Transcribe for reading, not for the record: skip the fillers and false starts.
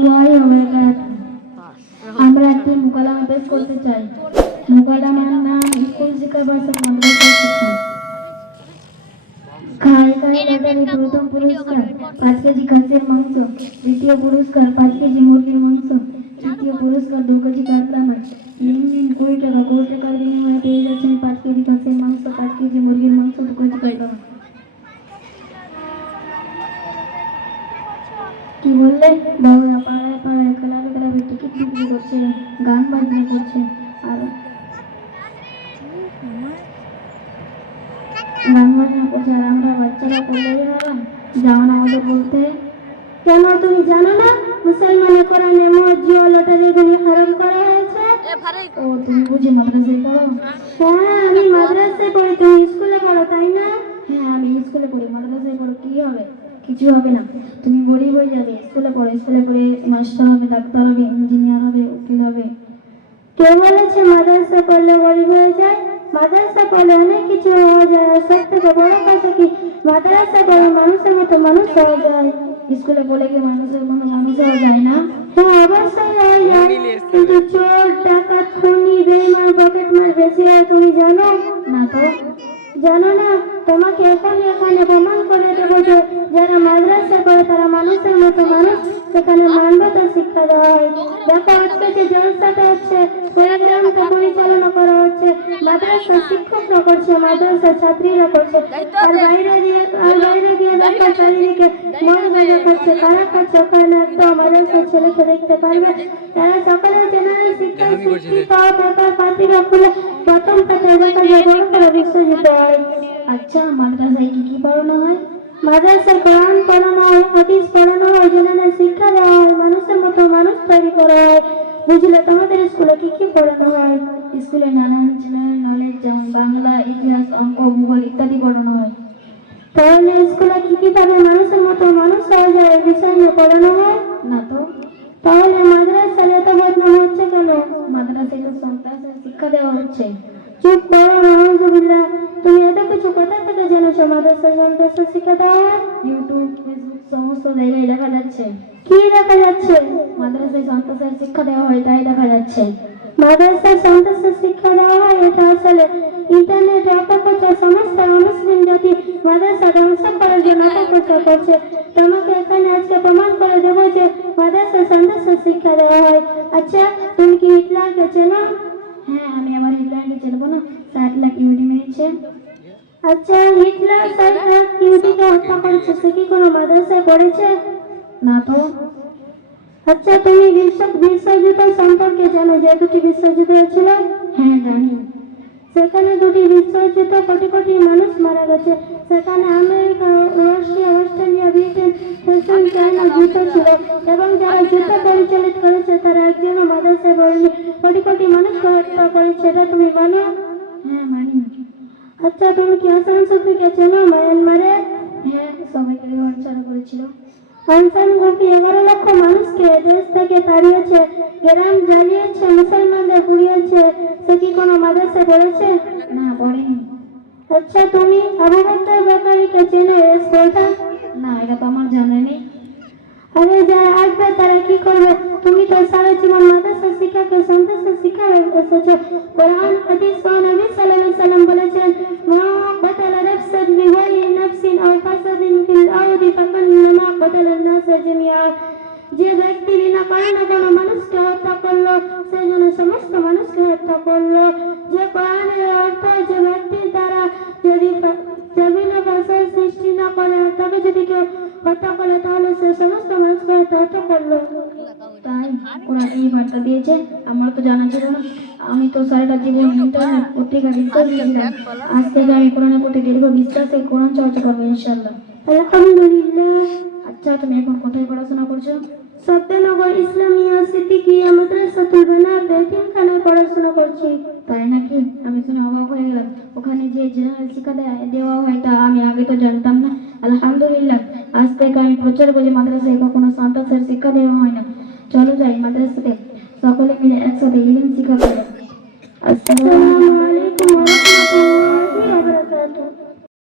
Y আমরা একটি মোকালামা পেশ করতে চাই। মোকালামার নাম স্কুল শিক্ষা ভার্সেস মাদ্রাসা শিক্ষা। খায় খায় লটারি প্রথম পুরস্কার 5 কেজি খাসির মাংস, দ্বিতীয় পুরস্কার 5 কেজি মুরগির মাংস, তৃতীয় পুরস্কার 2 কেজি কাতলা মাছ। নিন 20 টাকা, 20 টাকার বিনিময়ে পেয়ে যাচ্ছেন 5 কেজি খাসির মাংস, 5 কেজি মুরগির মাংস, 2 কেজি কাতলা মাছ। কি বললে? বাবুরা পাড়ায় পাড়ায় ক্লাবে ক্লাবে টিকিট বিক্রি করছে, গান বাজনা করছে, আর গান বাজনা করছে, আর আমরা বাচ্চারা পড়ে গেলাম যাও না আমাদের বলতে। কেন তুমি জানো না মুসলমানের কোরআনে মদ জুয়া লটারি এগুলি হারাম করা হয়েছে? ও তুমি বুঝি মাদ্রাসায় পড়ো? হ্যাঁ আমি মাদ্রাসায় পড়ি, তুমি স্কুলে পড়ো তাই না? হ্যাঁ আমি স্কুলে পড়ি, মাদ্রাসায় পড়ো কি হবে? কিছু হবে না, তুমি গরিব হয়ে যাবে। স্কুলে পড়ো, স্কুলে পড়ে মাস্টার হবে, ডাক্তার হবে, ইঞ্জিনিয়ার হবে, উকিল হবে। কে বলেছে মাদ্রাসা পড়লে গরিব হয়ে যায়? মাদ্রাসা পড়লে অনেক কিছু হওয়া যায়, আর সব থেকে বড় কথা কি মাদ্রাসা পড়লে মানুষের মতো মানুষ হওয়া যায়। স্কুলে পড়লে কি মানুষের মতো মানুষ হওয়া যায় না? হ্যাঁ অবশ্যই হওয়া যায়, কিন্তু চোর ডাকাত খুনি বেঈমান পকেটমার বেশি হয়, তুমি জানো না? তো জানো না, তোমাকে এখানে প্রমাণ করে দেবো যে যারা মাদ্রাসা করে তারা মানুষের মতো মানুষ, সেখানে মানবতা শিক্ষা দেওয়া হয়। দেখো আজকে যে জলসাটা হচ্ছে, প্রোগ্রামটা পরিচালনা করা হচ্ছে মাদ্রাসা শিক্ষকরা করছে, মাদ্রাসা ছাত্রীরা করছে, আর বাইরে গিয়ে দেখো চারিদিকে মদ গাঁজা করছে, কারা খাচ্ছে ওখানে একটা মাদ্রাসার ছেলেকে দেখতে পারবে। তারা সকালে জেনারেল শিক্ষায় শিক্ষিত হওয়া পেপার পাতিরা খুলে প্রথম পাতায় দেখা যায় বড় বড় বিশ্বজিৎ হয়। আচ্ছা মাদ্রাসায় কি কি পড়ানো হয়? মাদ্রাসায় কোরআন পড়ানো হয়, হাদিস পড়ানো হয়, জেনারেল শিক্ষা দেওয়া হয়, মানুষের মতো মানুষ তৈরি করা হয়। বুঝলে তোমাদের স্কুলে কি কি পড়ানো হয়? স্কুলে নানান জেনারেল নলেজ যেমন বাংলা, ইতিহাস, অঙ্ক, ভূগোল ইত্যাদি পড়ানো হয়। তাহলে স্কুলে কি কি ভাবে মানুষের মতো মানুষ হওয়া যায় এই বিষয় নিয়ে পড়ানো হয় না? তো তাহলে মাদ্রাসায় এত বদনাম হচ্ছে কেন? মাদ্রাসায় তো সন্ত্রাসের শিক্ষা দেওয়া হচ্ছে। চুপ করো নাউজুবিল্লাহ, তুমি এত কিছু কোথা থেকে জেনেছো? মাদ্রাসায় সন্ত্রাসের শিক্ষা দেওয়া হয়? ইউটিউব, ফেসবুক সমস্ত জায়গায় দেখা যাচ্ছে। কি দেখা যাচ্ছে? মাদ্রাসায় সন্ত্রাসের শিক্ষা দেওয়া হয় তাই দেখা যাচ্ছে। মাদ্রাসায় সন্ত্রাসের শিক্ষা দেওয়া হয় এটা আসলে ইন্টারনেটে অপপ্রচার, সমস্ত মুসলিম জাতি মাদ্রাসা ধ্বংস করার জন্য অপপ্রচার করছে। তোমাকে এখানে আজকে প্রমাণ করে দেবো যে মাদ্রাসায় সন্ত্রাসের শিক্ষা দেওয়া হয়। আচ্ছা তুমি কি হিটলারকে চেনো? হ্যাঁ আমি আমার হিটলারকে চেনবো না, 60 লাখ ইহুদি মেরেছে। আচ্ছা হিটলার 60 লাখ ইহুদিকে হত্যা করেছে, সে কি কোনো মাদ্রাসায় পড়েছে? না। তো আচ্ছা তুমি বিশ্বযুদ্ধ সম্পর্কে জানো? যে দুটি বিশ্বযুদ্ধ হয়েছিল? হ্যাঁ জানি। সেখানে দুটি বিশ্বযুদ্ধ কোটি কোটি মানুষ মারা গেছে। সেখানে America, Russia, Australia, Britain, France, China যুদ্ধ ছিল, এবং যারা যুদ্ধ পরিচালিত করেছে তারা একজনও মাদ্রাসায় পড়েনি, কোটি কোটি মানুষকে হত্যা করেছে। এটা তুমি মানো? হ্যাঁ মানি। আচ্ছা তুমি কি আসান সুফিকে চেনো মায়ানমারে? হ্যাঁ সবাইকে হত্যা করেছিল। আনসান সুফি 11 লক্ষ মানুষকে দেশ থেকে তাড়িয়েছে, গ্রাম জ্বালিয়েছে, মুসলমানদের পুড়িয়েছে। সে কি কোনো মাদ্রাসায় পড়েছে? না পড়েনি। আচ্ছা তুমি আবু বকর বেকারিকে চেনো? এস কোটা? না এটা তো আমার জানা নেই। আরে যারা আসবে তারা কি করবে? তুমি তো সারা জীবন মাদ্রাসা শিক্ষাকে সন্ত্রাসের শিক্ষা এসেছো। কোরআন হাদিস ও নবী সাল্লাল্লাহু আলাইহি ওয়াসাল্লাম বলেছেন, মা কাতালা নাফসান বিগাইরি নাফসিন আও ফাসাদিন ফিল আরদি ফাকান্নামা কাতালান নাস জামিআ। যে ব্যক্তি বিনা কারণে কোনো মানুষকে হত্যা করলো সে যেন সমস্ত মানুষকে হত্যা করলো। যে কোরআনের অর্থ যে ব্যক্তির দ্বারা যদি জমিনে ফসল সৃষ্টি না করে তাকে যদি কেউ হত্যা করে তাহলে সে সমস্ত মানুষকে হত্যা করলো। তাই কোরআন এই বার্তা দিয়েছে, আমার তো জানা ছিল না। আমি তো সারাটা জীবন ইন্টারনেট পত্রিকা বিশ্বাস ছিলাম। আজ থেকে আমি কোরআনের প্রতি দীর্ঘ বিশ্বাসে কোরআন চর্চা করবো ইনশাআল্লাহ। আলহামদুলিল্লাহ। আচ্ছা তুমি এখন কোথায় পড়াশোনা করছো? সত্যনগর ইসলামিয়া সিদ্দিকিয়া মাদ্রাসাতুল বানাত এতিমখানায় পড়াশোনা করছি। তাই নাকি? আমি শুনে অবাক হয়ে গেলাম। ওখানে যে জেনারেল শিক্ষা দেওয়া হয় তা আমি আগে তো জানতাম না। আলহামদুলিল্লাহ, আজ থেকে আমি প্রচার করি মাদ্রাসায় কখনো সন্ত্রাসের শিক্ষা দেওয়া হয় না। চলো যাই মাদ্রাসাতে সকলে মিলে একসাথে ইলম শিক্ষা করি। আসসালামু আলাইকুম ওয়া রাহমাতুল্লাহি ওয়া বারাকাতুহু।